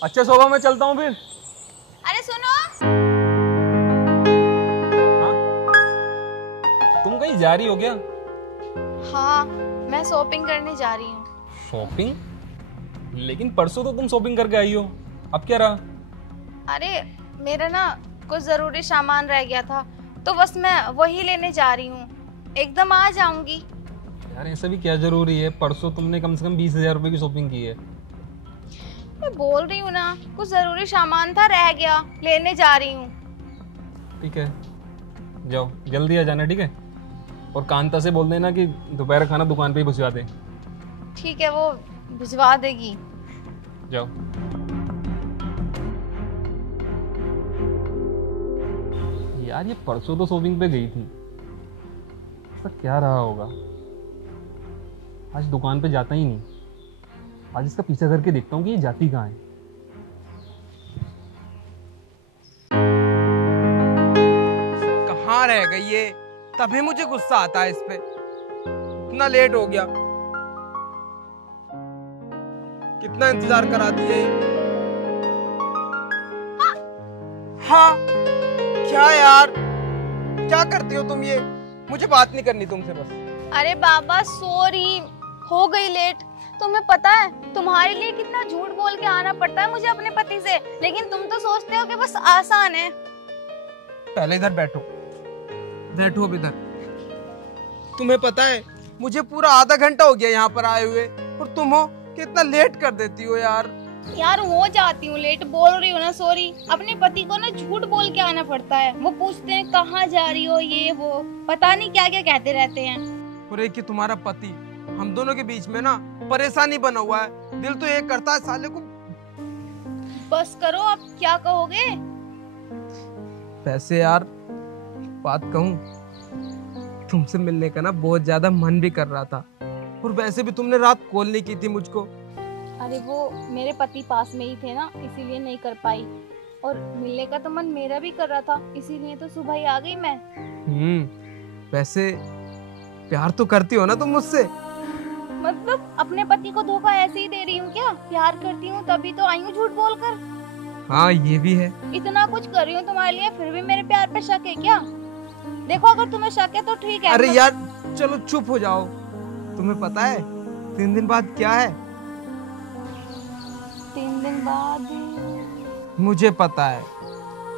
अच्छा शोभा, मैं चलता हूँ फिर। अरे सुनो। हाँ, तुम कहीं जा रही हो क्या? हाँ, मैं शॉपिंग करने जा रही हूँ। शॉपिंग? लेकिन परसों तो तुम शॉपिंग करके आई हो, अब क्या रहा? अरे मेरा ना कुछ जरूरी सामान रह गया था, तो बस मैं वही लेने जा रही हूँ। एकदम आ जाऊंगी। यार ऐसा भी क्या जरूरी है? परसों तुमने कम से कम 20,000 रुपए की शॉपिंग की है। मैं बोल रही हूँ ना, कुछ जरूरी सामान था, रह गया, लेने जा रही हूँ। ठीक है, जाओ जल्दी आ जाना, ठीक है? और कांता से बोल देना कि दोपहर का खाना दुकान पे ही भिजवा दे। ठीक है, वो भिजवा देगी। जाओ। यार ये परसों तो शॉपिंग पे गई थी, ऐसा क्या रहा होगा? आज दुकान पे जाता ही नहीं। आज इसका पीछा करके देखता हूँ कि ये जाती कहाँ है। कहाँ रह गई ये? तभी मुझे गुस्सा आता है इस पे। इतना लेट हो गया, कितना इंतजार करा दिए। हाँ, क्या यार, क्या करती हो तुम ये? मुझे बात नहीं करनी तुमसे बस। अरे बाबा सॉरी, हो गई लेट। तुम्हें पता है तुम्हारे लिए कितना झूठ बोल के आना पड़ता है मुझे अपने पति से, लेकिन तुम तो सोचते हो कि बस आसान है। पहले इधर बैठो, बैठो अब इधर। तुम्हें पता है मुझे पूरा आधा घंटा हो गया यहाँ पर आए हुए, और तुम हो कि इतना लेट कर देती हो यार। यार हो जाती हूँ लेट, बोल रही हूँ ना सॉरी। अपने पति को ना झूठ बोल के आना पड़ता है। वो पूछते हैं कहाँ जा रही हो, ये वो पता नहीं क्या क्या कहते रहते हैं। और एक कि तुम्हारा पति, हम दोनों के बीच में ना परेशानी बना हुआ है। दिल तो ये करता है साले को। बस करो, अब क्या कहोगे? वैसे यार बात कहूँ, तुमसे मिलने का ना बहुत ज्यादा मन भी कर रहा था, और वैसे भी तुमने रात कॉल नहीं की थी मुझको। अरे वो मेरे पति पास में ही थे ना, इसीलिए नहीं कर पाई। और मिलने का तो मन मेरा भी कर रहा था, इसीलिए तो सुबह ही आ गई मैं। वैसे प्यार तो करती हो ना तुम मुझसे? मतलब अपने पति को धोखा ऐसे ही दे रही हूँ क्या? प्यार करती हूँ तभी तो आई हूँ झूठ बोलकर। हाँ ये भी है। इतना कुछ कर रही हूँ तुम्हारे लिए, फिर भी मेरे प्यार पे शक है क्या? देखो अगर तुम्हें शक है तो ठीक है। अरे यार चलो चुप हो जाओ। तुम्हें पता है 3 दिन बाद क्या है? 3 दिन बाद? मुझे पता है,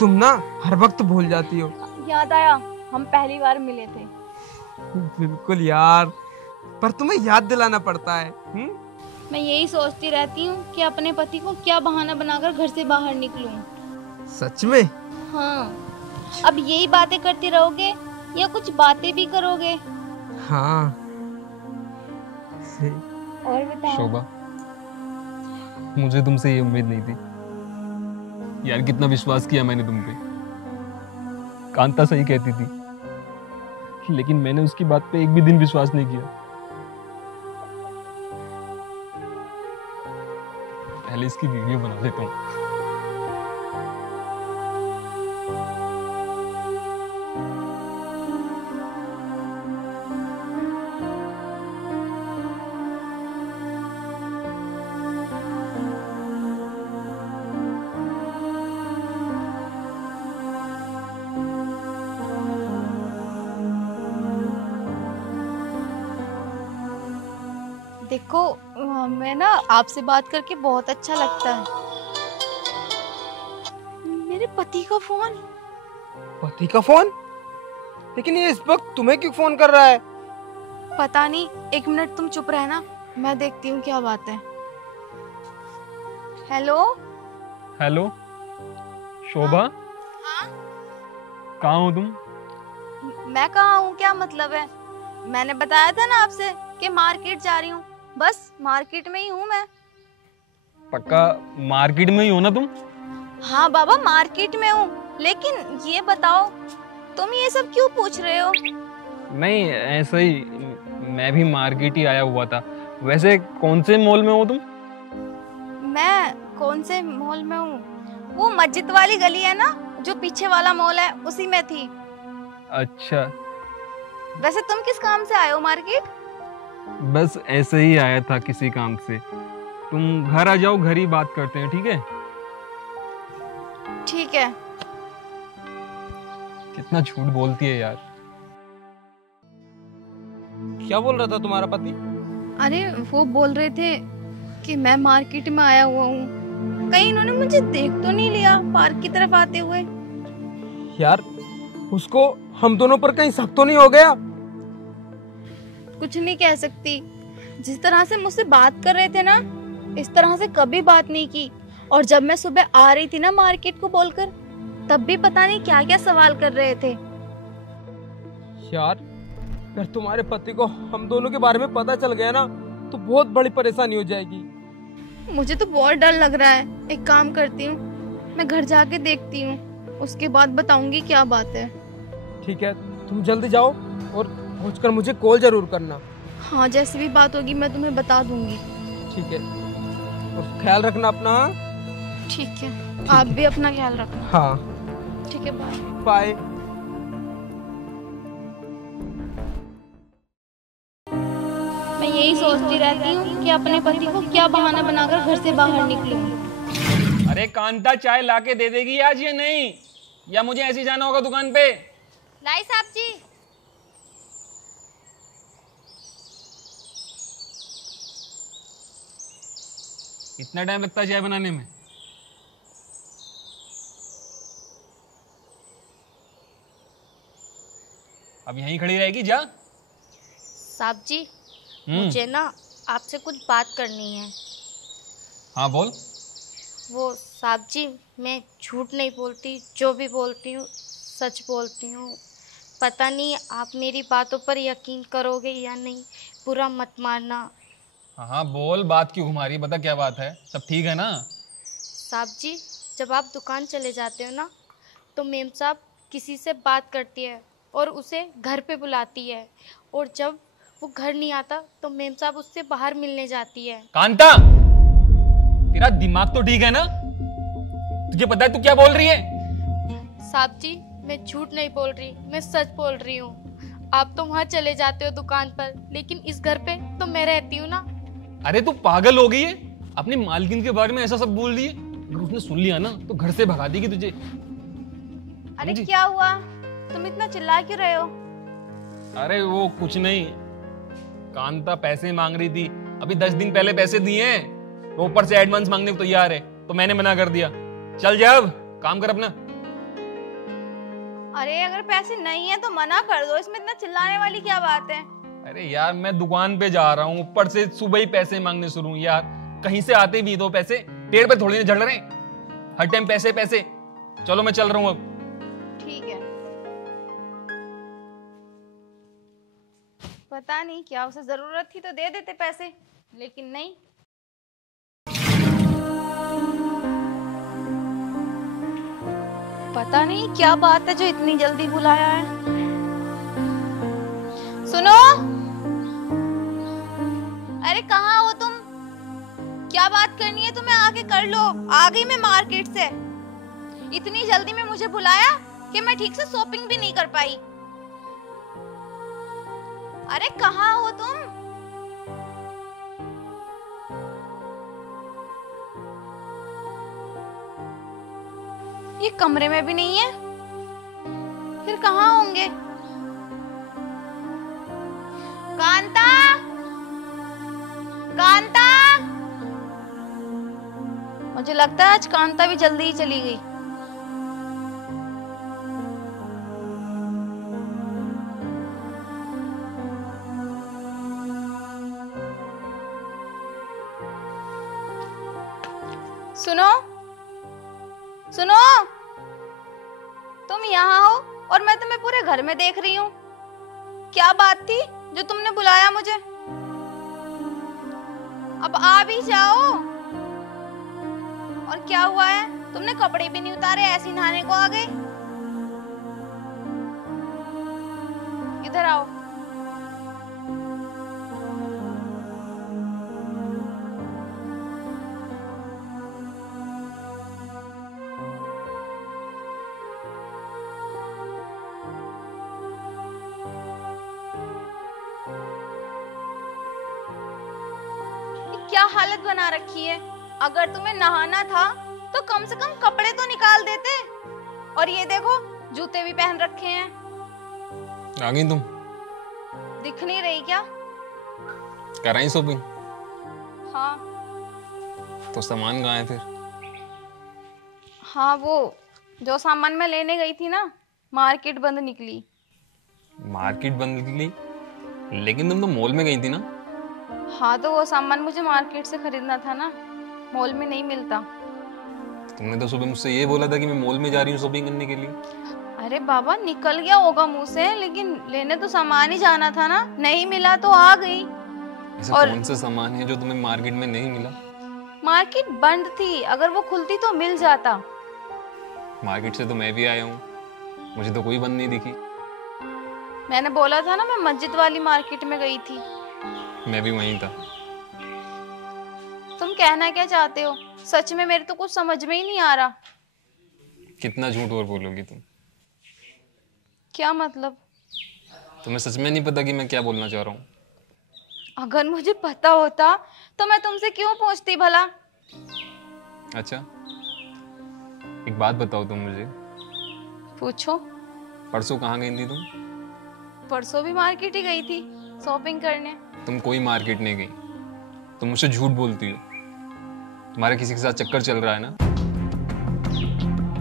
तुम ना हर वक्त भूल जाती हो। याद आया, हम पहली बार मिले थे। बिल्कुल यार, पर तुम्हें याद दिलाना पड़ता है। मैं यही सोचती रहती हूँ कि अपने पति को क्या बहाना बनाकर घर से बाहर निकलूं। सच में? हाँ, अब यही बातें करते रहोगे या कुछ बातें भी करोगे? हाँ। और बताओ। शोभा, मुझे तुमसे ये उम्मीद नहीं थी। यार कितना विश्वास किया मैंने तुम पे। कांता सही कहती थी, लेकिन मैंने उसकी बात पे एक भी दिन विश्वास नहीं किया। पहले इसकी वीडियो बना लेता हूँ। देखो, मैं ना आपसे बात करके बहुत अच्छा लगता है। मेरे पति का फोन। पति का फोन? लेकिन ये इस वक्त तुम्हें क्यों फोन कर रहा है? पता नहीं, 1 मिनट तुम चुप रहना, मैं देखती हूँ क्या बात है। हेलो। हेलो शोभा। हाँ? कहाँ हो तुम? मैं कहाँ हूँ क्या मतलब है? मैंने बताया था ना आपसे कि मार्केट जा रही हूँ। बस मार्केट में ही हूँ मैं। पक्का मार्केट में ही हो ना तुम? हाँ बाबा, मार्केट में हूँ। लेकिन ये बताओ, तुम ये सब क्यों पूछ रहे हो? नहीं ऐसा ही, मैं भी मार्केट ही आया हुआ था। वैसे कौन से मॉल में हो तुम? मैं कौन से मॉल में हूँ? वो मस्जिद वाली गली है ना, जो पीछे वाला मॉल है, उसी में थी। अच्छा। वैसे तुम किस काम से आए हो मार्केट? बस ऐसे ही आया था किसी काम से। तुम घर आ जाओ, घर ही बात करते हैं, ठीक है? ठीक है। कितना झूठ बोलती है यार। क्या बोल रहा था तुम्हारा पति? अरे वो बोल रहे थे कि मैं मार्केट में आया हुआ हूँ, कहीं इन्होंने मुझे देख तो नहीं लिया पार्क की तरफ आते हुए। यार उसको हम दोनों पर कहीं शक तो नहीं हो गया? कुछ नहीं कह सकती, जिस तरह से मुझसे बात कर रहे थे ना, इस तरह से कभी बात नहीं की। और जब मैं सुबह आ रही थी ना मार्केट को बोलकर, तब भी पता नहीं क्या क्या सवाल कर रहे थे। यार अगर तुम्हारे पति को हम दोनों के बारे में पता चल गया ना तो बहुत बड़ी परेशानी हो जाएगी। मुझे तो बहुत डर लग रहा है। एक काम करती हूँ, मैं घर जाके देखती हूँ, उसके बाद बताऊंगी क्या बात है। ठीक है, तुम जल्दी जाओ और पहुंचकर मुझे कॉल जरूर करना। हाँ, जैसी भी बात होगी मैं तुम्हें बता दूंगी। ठीक है, और ख्याल रखना अपना। ठीक है, आप भी अपना ख्याल रखना। हाँ ठीक है, बाय। बाय। मैं यही सोचती रहती हूँ कि अपने पति को क्या बहाना बनाकर घर से बाहर निकलूं। अरे कांता, चाय लाके दे देगी आज या नहीं, या मुझे ऐसे ही जाना होगा दुकान पे? लाई साहब जी। इतना टाइम लगता है चाय बनाने में? अब यहीं खड़ी रहेगी जा? साहब जी, मुझे ना आपसे कुछ बात करनी है। हाँ बोल। वो साहब जी, मैं झूठ नहीं बोलती, जो भी बोलती हूँ सच बोलती हूँ। पता नहीं आप मेरी बातों पर यकीन करोगे या नहीं, बुरा मत मानना। हाँ हाँ बोल, बात क्यों घुमा रही है, बता क्या बात है, सब ठीक है ना? साहब जी, जब आप दुकान चले जाते हो ना, तो मेम साहब किसी से बात करती है और उसे घर पे बुलाती है, और जब वो घर नहीं आता तो मेम साहब उससे बाहर मिलने जाती है। कांता, तेरा दिमाग तो ठीक है ना? तुझे पता है तू क्या बोल रही है? साहब जी, मैं झूठ नहीं बोल रही, मैं सच बोल रही हूँ। आप तो वहाँ चले जाते हो दुकान पर, लेकिन इस घर पे तो मैं रहती हूँ ना। अरे तू पागल हो गई है? अपनी मालकिन के बारे में ऐसा सब बोल रही है? अगर उसने सुन लिया ना तो घर से भगा देगी तुझे। अरे क्या हुआ, तुम इतना चिल्ला क्यों रहे हो? अरे वो कुछ नहीं, कांता पैसे मांग रही थी, अभी 10 दिन पहले पैसे दिए हैं, वो ऊपर से एडवांस मांगने को तैयार है, तो मैंने मना कर दिया। चल जा, अब काम कर अपना। अरे अगर पैसे नहीं है तो मना कर दो, इसमें इतना चिल्लाने वाली क्या बात है? अरे यार मैं दुकान पे जा रहा हूँ, ऊपर से सुबह ही पैसे मांगने शुरू यार, कहीं से आते भी तो पैसे पेड़ पे थोड़ी ना झड़ रहे, हर टाइम पैसे पैसे। चलो मैं चल रहा हूँ अब। ठीक है। पता नहीं क्या उसे जरूरत थी तो दे देते पैसे, लेकिन नहीं। पता नहीं क्या बात है जो इतनी जल्दी बुलाया है। सुनो, अरे कहाँ हो तुम? क्या बात करनी है तुम्हें, आके कर लो। आ गई मैं मार्केट से। इतनी जल्दी में मुझे बुलाया कि मैं ठीक से शॉपिंग भी नहीं कर पाई। अरे कहाँ हो तुम? ये कमरे में भी नहीं है, फिर कहाँ होंगे? कांता, कांता। मुझे लगता है आज कांता भी जल्दी ही चली गई। सुनो, सुनो, तुम यहाँ हो और मैं तुम्हें पूरे घर में देख रही हूँ। क्या बात थी जो तुमने बुलाया मुझे? अब आ भी जाओ। और क्या हुआ है, तुमने कपड़े भी नहीं उतारे, ऐसे नहाने को आ गए? इधर आओ। क्या हालत बना रखी है? अगर तुम्हें नहाना था तो कम से कम कपड़े तो निकाल देते। और ये देखो जूते भी पहन रखे हैं। आ गई तुम? दिख नहीं रही क्या? कराई शॉपिंग? हाँ तो सामान कहाँ है फिर? हाँ, वो जो सामान मैं लेने गई थी ना, मार्केट बंद निकली। मार्केट बंद निकली? लेकिन तुम तो मॉल में गई थी ना? हाँ तो वो सामान मुझे मार्केट से खरीदना था ना, मॉल में नहीं मिलता। तुमने तो सुबह मुझसे ये बोला था कि मैं मॉल में जा रही हूँ शॉपिंग करने के लिए। अरे बाबा, निकल गया होगा मुंह से, लेकिन लेने तो सामान ही जाना था ना, नहीं मिला तो आ गई। ऐसा और कौन सा सामान है जो तुम्हें मार्केट में नहीं मिला? मार्केट बंद थी, अगर वो खुलती तो मिल जाता। मार्केट से तो मैं भी आया हूँ, मुझे तो कोई बंद नहीं दिखी। मैंने बोला था ना, मैं मस्जिद वाली मार्केट में गई थी। मैं भी वहीं था। तुम कहना क्या चाहते हो? सच में मेरे तो कुछ समझ में ही नहीं आ रहा। कितना झूठ और बोलोगी तुम? क्या मतलब? तुम्हें सच में नहीं पता कि मैं क्या बोलना चाह रहा हूँ? अगर मुझे पता होता तो मैं तुमसे क्यों पूछती भला? अच्छा, एक बात बताओ तुम मुझे, पूछो। परसों कहाँ गई थी तुम? परसों भी मार्केट ही गई थी शॉपिंग करने। तुम कोई मार्केट नहीं गई, तुम मुझसे झूठ बोलती हो। तुम्हारे किसी के साथ चक्कर चल रहा है ना?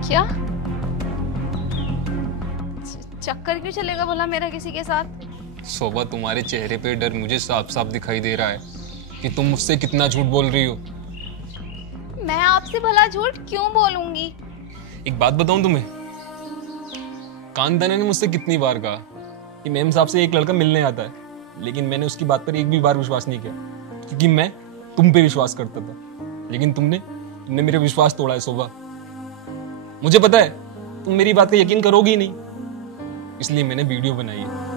क्या? चक्कर क्यों चलेगा भला मेरा किसी के साथ? शोभा, तुम्हारे चेहरे पे डर मुझे साफ साफ दिखाई दे रहा है कि तुम मुझसे कितना झूठ बोल रही हो। मैं आपसे भला झूठ क्यों बोलूंगी? एक बात बताऊं तुम्हें, कांताना ने मुझसे कितनी बार कहा कि मेम साहब से एक लड़का मिलने आता है, लेकिन मैंने उसकी बात पर एक भी बार विश्वास नहीं किया, क्योंकि मैं तुम पे विश्वास करता था। लेकिन तुमने मेरा विश्वास तोड़ा है शोभा। मुझे पता है तुम मेरी बात का यकीन करोगी नहीं, इसलिए मैंने वीडियो बनाई है।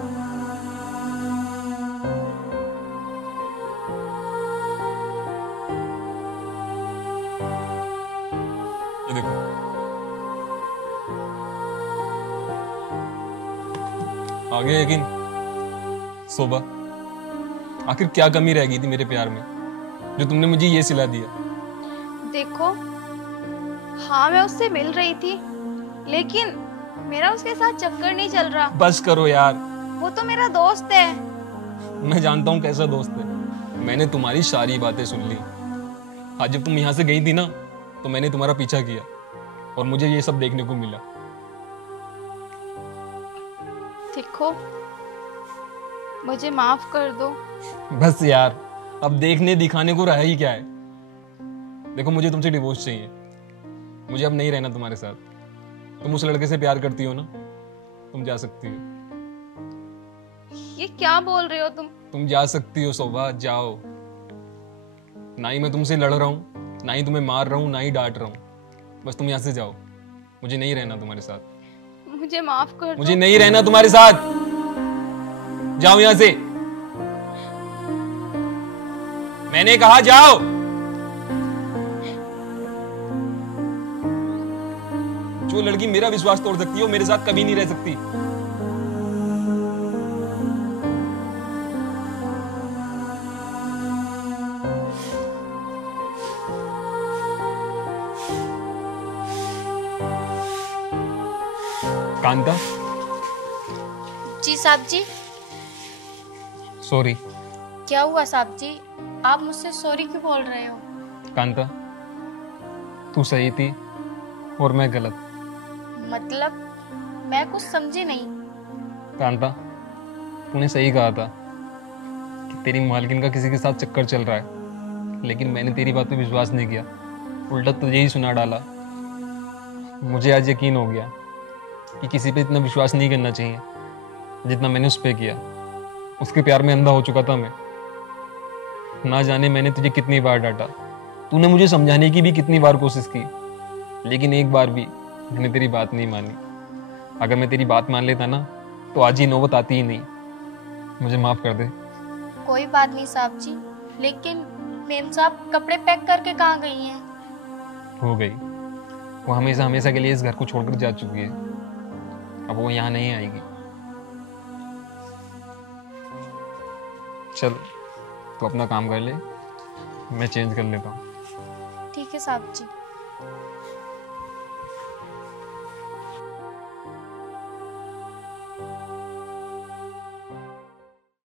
ये देखो, आ गया यकीन? शोभा, आखिर क्या कमी रह गई थी मेरे प्यार में जो तुमने मुझे ये सिला दिया? देखो, हाँ मैं उससे मिल रही थी, लेकिन मेरा उसके साथ चक्कर नहीं चल रहा। बस करो यार। वो तो मेरा दोस्त है। मैं जानता हूँ कैसा दोस्त है, मैंने तुम्हारी सारी बातें सुन ली। आज जब तुम यहाँ से गई थी ना, तो मैंने तुम्हारा पीछा किया और मुझे ये सब देखने को मिला। देखो, मुझे माफ कर दो। बस यार, अब देखने दिखाने को रहा ही क्या है? देखो, मुझे तुमसे डिवोर्स चाहिए। मुझे अब नहीं रहना तुम्हारे साथ। तुम उस लड़के से प्यार करती हो ना, तुम जा सकती हो। ये क्या बोल रहे हो तुम? तुम जा सकती हो शोभा, जाओ। ना ही मैं तुमसे लड़ रहा हूँ, ना ही तुम्हें मार रहा हूँ, ना ही डांट रहा हूँ। बस तुम यहाँ से जाओ, मुझे नहीं रहना तुम्हारे साथ। मुझे माफ कर दो। मुझे नहीं रहना तुम्हारे साथ, जाओ यहाँ से। मैंने कहा जाओ। जो लड़की मेरा विश्वास तोड़ सकती है वो मेरे साथ कभी नहीं रह सकती। कांता। जी साहब जी। सॉरी। क्या हुआ साहब जी, आप मुझसे सॉरी क्यों बोल रहे हो? कांता, तू सही थी और मैं गलत। मतलब मैं कुछ समझी नहीं। कांता, तूने सही कहा था कि तेरी मालकिन का किसी के साथ चक्कर चल रहा है, लेकिन मैंने तेरी बात पे विश्वास नहीं किया, उल्टा तुझे ही सुना डाला। मुझे आज यकीन हो गया कि किसी पे इतना विश्वास नहीं करना चाहिए जितना मैंने उस पे किया। उसके प्यार में अंधा हो चुका था मैं। ना जाने मैंने तुझे कितनी बार डांटा, तूने मुझे समझाने की भी कितनी बार कोशिश की, लेकिन एक बार भी मैंने तेरी बात नहीं मानी। अगर मैं तेरी बात मान लेता ना, तो आज ही नौबत आती ही नहीं। मुझे माफ कर दे। कोई बात नहीं साहब जी, लेकिन मेम साहब कपड़े पैक करके कहाँ गई हैं? हो गई, वो हमेशा हमेशा के लिए इस घर को छोड़कर जा चुकी है। अब वो यहाँ नहीं आएगी। चल, तो अपना काम कर ले, मैं चेंज कर लेता हूँ। ठीक है साहब जी।